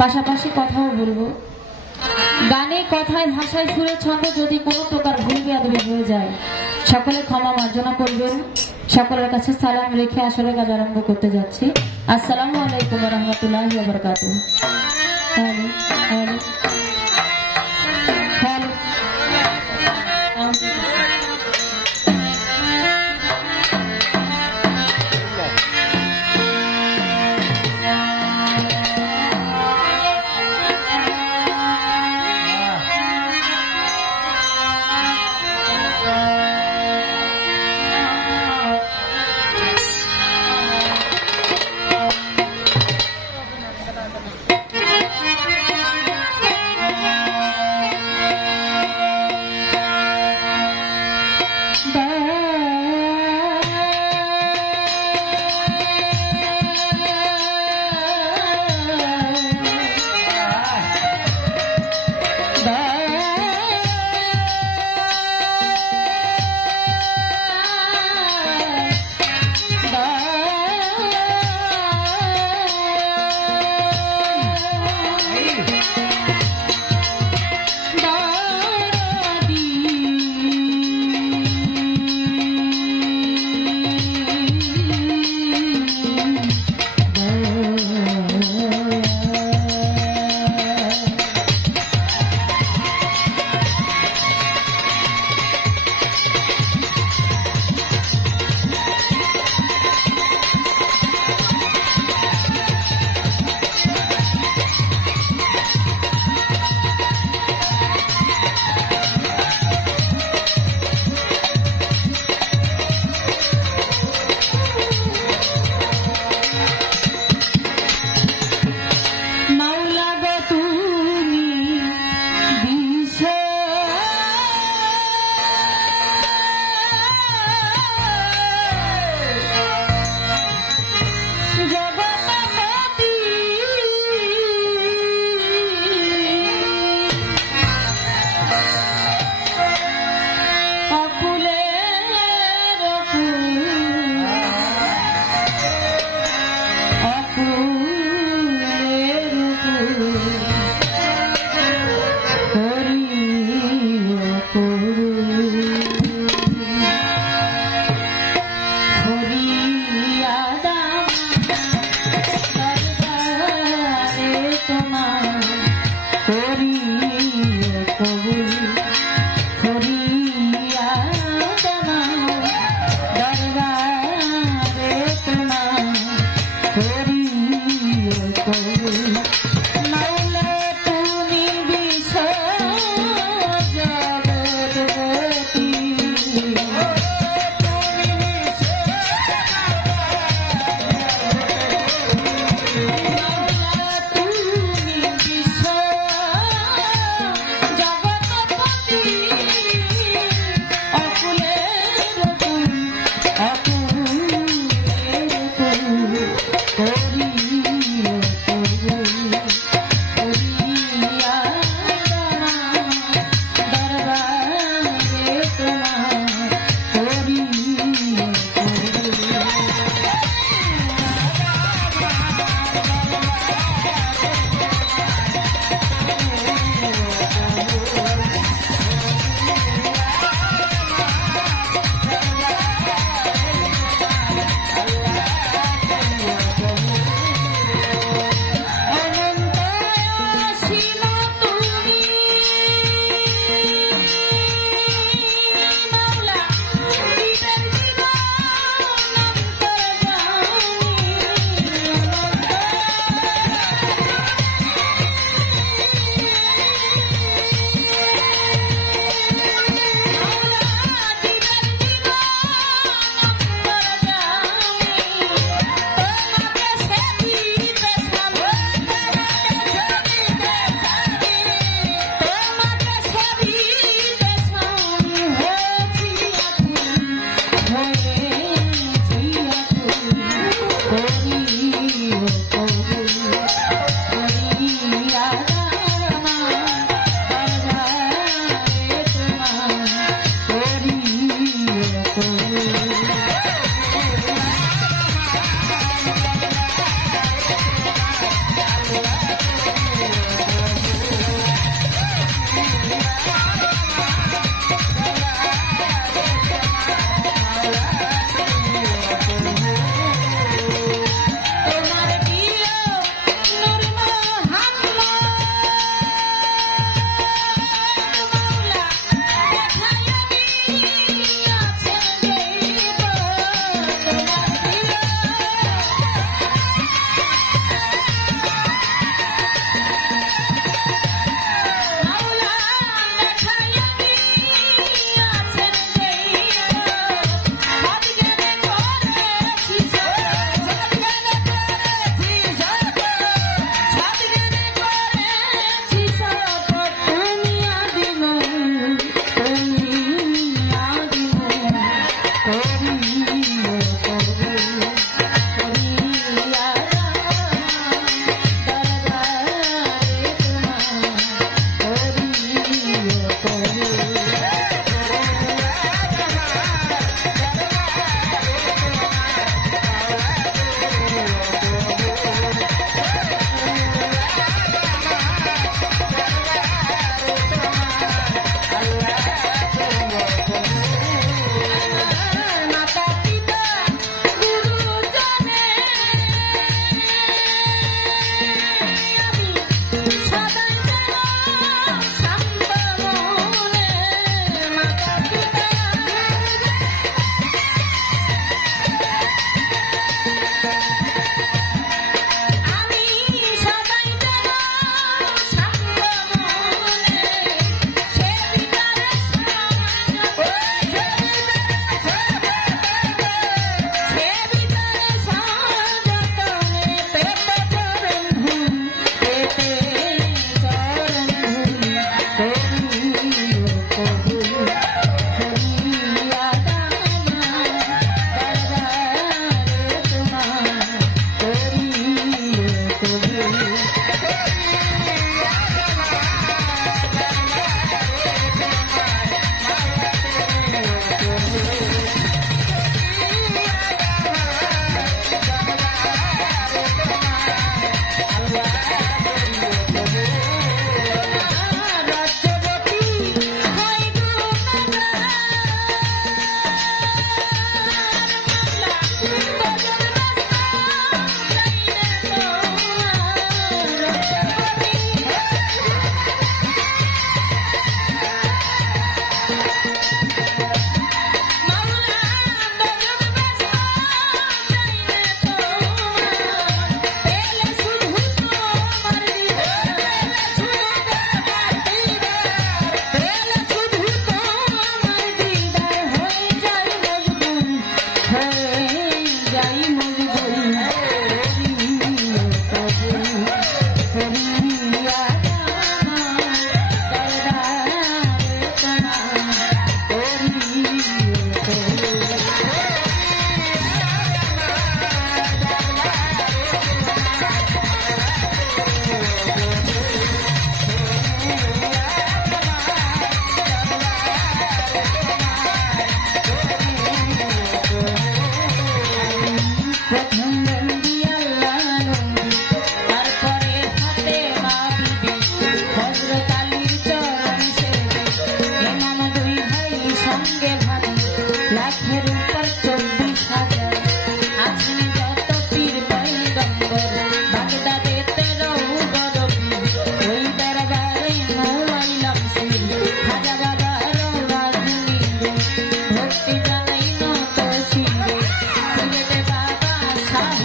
পাশাপাশি কথাও বলব। গানে, কথায়, ভাষায় সুরে ছন্দে যদি কোনো প্রকার ভুল বেয়াদবি হয়ে যায়, সকলে ক্ষমা মার্জনা করবেন। সকলের কাছে সালাম রেখে আসলে কাজ আরম্ভ করতে যাচ্ছি। আসসালামু আলাইকুম রহমতুল্লাহ বরকাত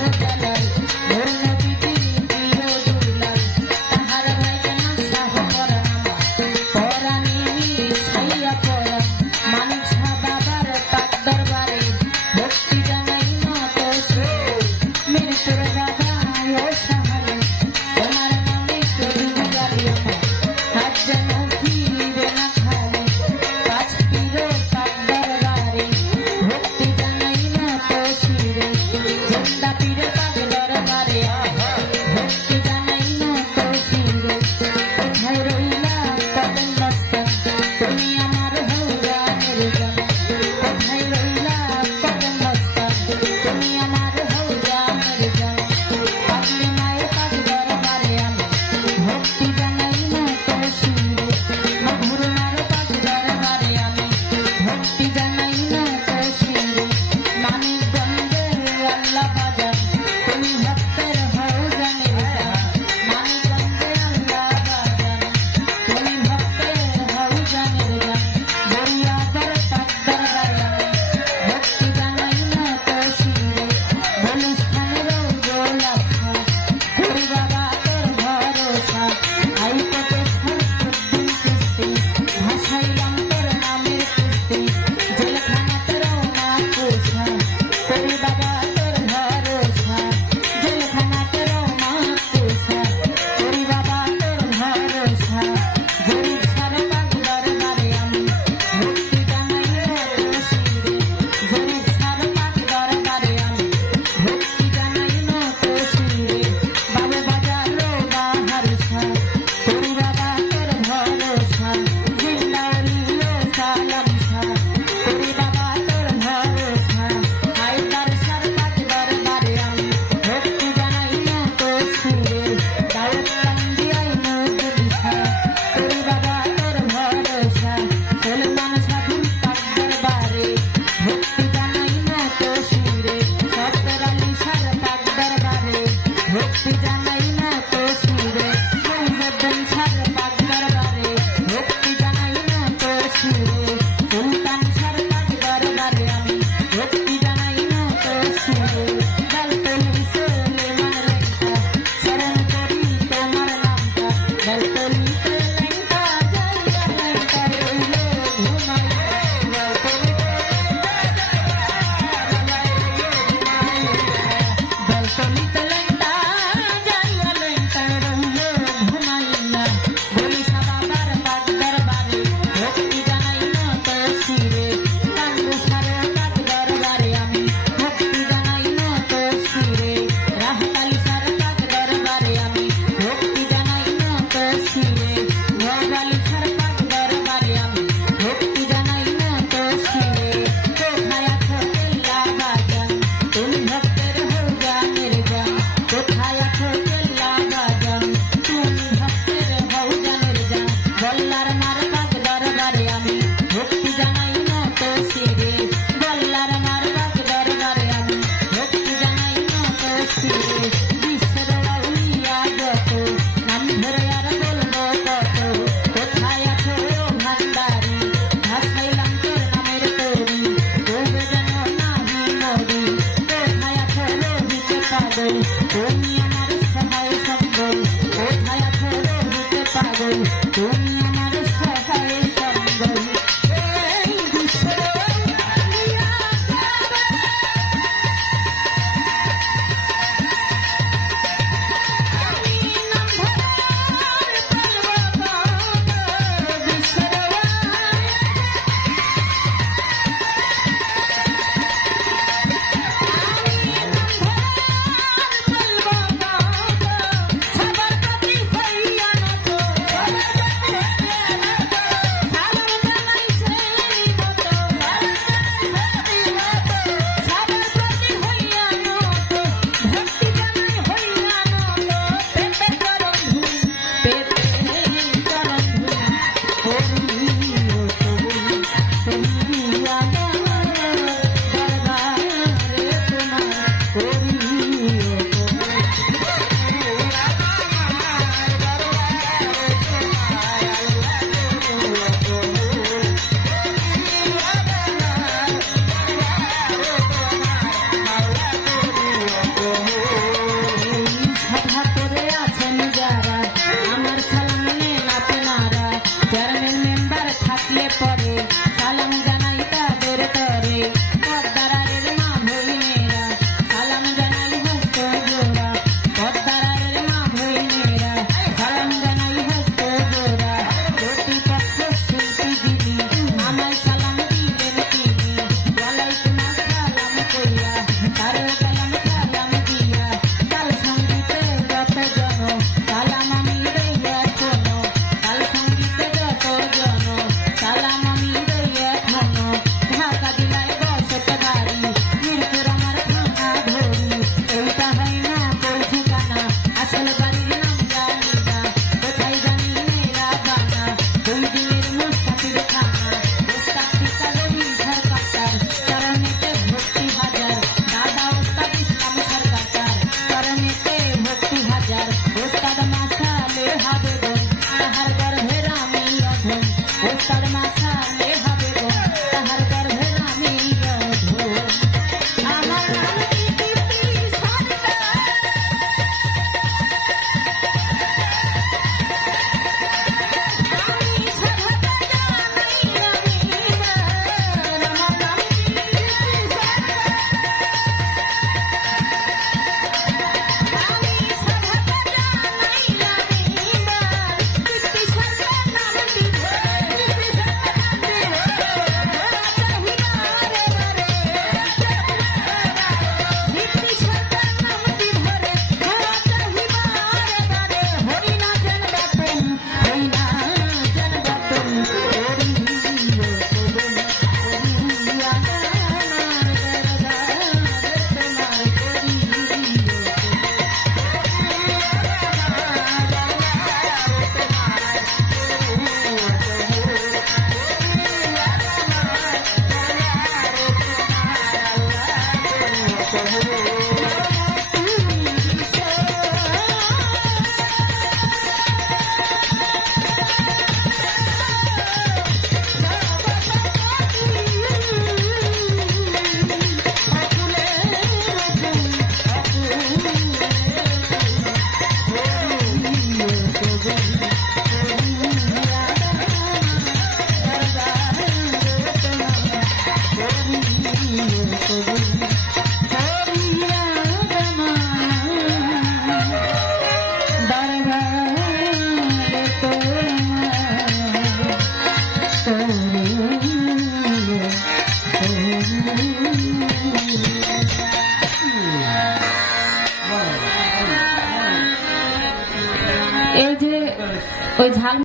Thank you.